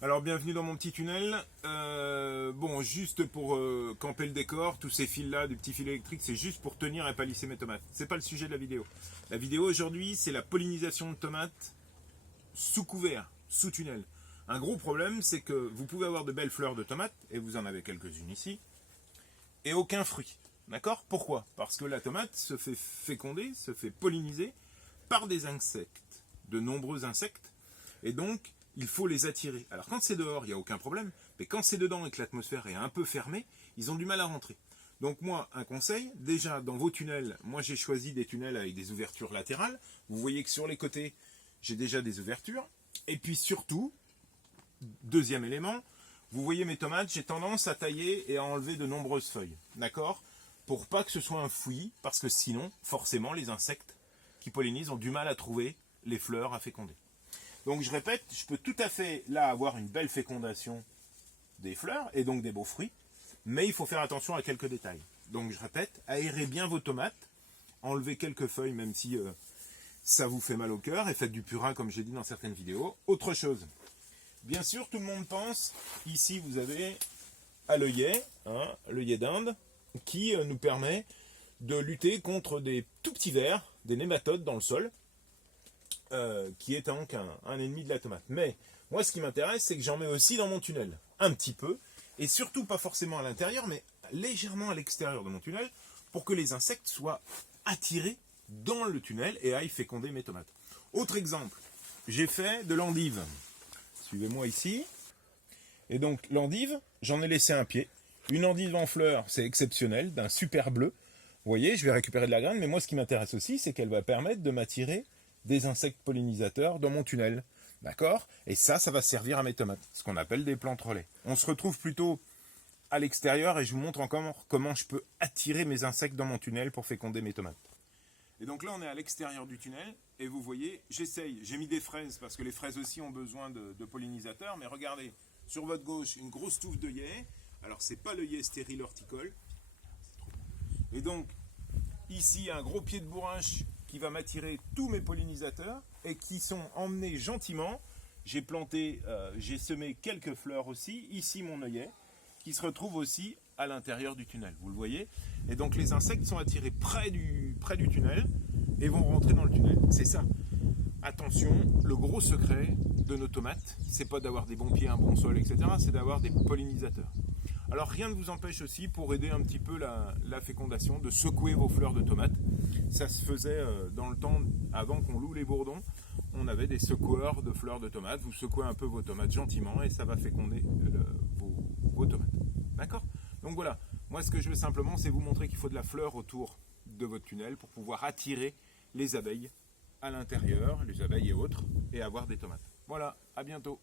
Alors bienvenue dans mon petit tunnel. Bon, juste pour camper le décor, tous ces fils là, du petit fil électrique, c'est juste pour tenir et palisser mes tomates. C'est pas le sujet de la vidéo. La vidéo aujourd'hui, c'est la pollinisation de tomates sous couvert, sous tunnel. Un gros problème, c'est que vous pouvez avoir de belles fleurs de tomates, et vous en avez quelques-unes ici, et aucun fruit. D'accord? Pourquoi? Parce que la tomate se fait féconder, se fait polliniser par des insectes, de nombreux insectes, et donc il faut les attirer. Alors quand c'est dehors, il n'y a aucun problème, mais quand c'est dedans et que l'atmosphère est un peu fermée, ils ont du mal à rentrer. Donc moi, un conseil, déjà dans vos tunnels, moi j'ai choisi des tunnels avec des ouvertures latérales. Vous voyez que sur les côtés, j'ai déjà des ouvertures. Et puis surtout, deuxième élément, vous voyez mes tomates, j'ai tendance à tailler et à enlever de nombreuses feuilles. D'accord? Pour pas que ce soit un fouillis, parce que sinon, forcément, les insectes qui pollinisent ont du mal à trouver les fleurs à féconder. Donc je répète, je peux tout à fait là avoir une belle fécondation des fleurs et donc des beaux fruits, mais il faut faire attention à quelques détails. Donc je répète, aérez bien vos tomates, enlevez quelques feuilles même si ça vous fait mal au cœur et faites du purin comme j'ai dit dans certaines vidéos. Autre chose, bien sûr tout le monde pense, ici vous avez à l'œillet, hein, l'œillet d'Inde, qui nous permet de lutter contre des tout petits vers, des nématodes dans le sol, qui est donc un ennemi de la tomate. Mais moi, ce qui m'intéresse, c'est que j'en mets aussi dans mon tunnel, un petit peu, et surtout pas forcément à l'intérieur, mais légèrement à l'extérieur de mon tunnel, pour que les insectes soient attirés dans le tunnel et aillent féconder mes tomates. Autre exemple, j'ai fait de l'endive. Suivez-moi ici. Et donc, l'endive, j'en ai laissé un pied. Une endive en fleurs, c'est exceptionnel, d'un super bleu. Vous voyez, je vais récupérer de la graine, mais moi, ce qui m'intéresse aussi, c'est qu'elle va permettre de m'attirer des insectes pollinisateurs dans mon tunnel. D'accord? Et ça va servir à mes tomates, ce qu'on appelle des plantes relais. On se retrouve plutôt à l'extérieur et je vous montre encore comment je peux attirer mes insectes dans mon tunnel pour féconder mes tomates. Et donc là, on est à l'extérieur du tunnel et vous voyez, j'essaye, j'ai mis des fraises parce que les fraises aussi ont besoin de pollinisateurs, mais regardez, sur votre gauche, une grosse touffe d'œillet. Alors, c'est pas l'œillet stérile horticole. Et donc, ici, un gros pied de bourrache qui va m'attirer tous mes pollinisateurs et qui sont emmenés gentiment. J'ai planté, j'ai semé quelques fleurs aussi. Ici mon œillet qui se retrouve aussi à l'intérieur du tunnel. Vous le voyez? Et donc les insectes sont attirés près du tunnel et vont rentrer dans le tunnel. C'est ça. Attention, le gros secret de nos tomates, c'est pas d'avoir des bons pieds, un bon sol, etc. C'est d'avoir des pollinisateurs. Alors rien ne vous empêche aussi, pour aider un petit peu la fécondation, de secouer vos fleurs de tomates. Ça se faisait dans le temps, avant qu'on loue les bourdons, on avait des secoueurs de fleurs de tomates. Vous secouez un peu vos tomates gentiment et ça va féconder vos tomates. D'accord? Donc voilà, moi ce que je veux simplement, c'est vous montrer qu'il faut de la fleur autour de votre tunnel pour pouvoir attirer les abeilles à l'intérieur, les abeilles et autres, et avoir des tomates. Voilà, à bientôt.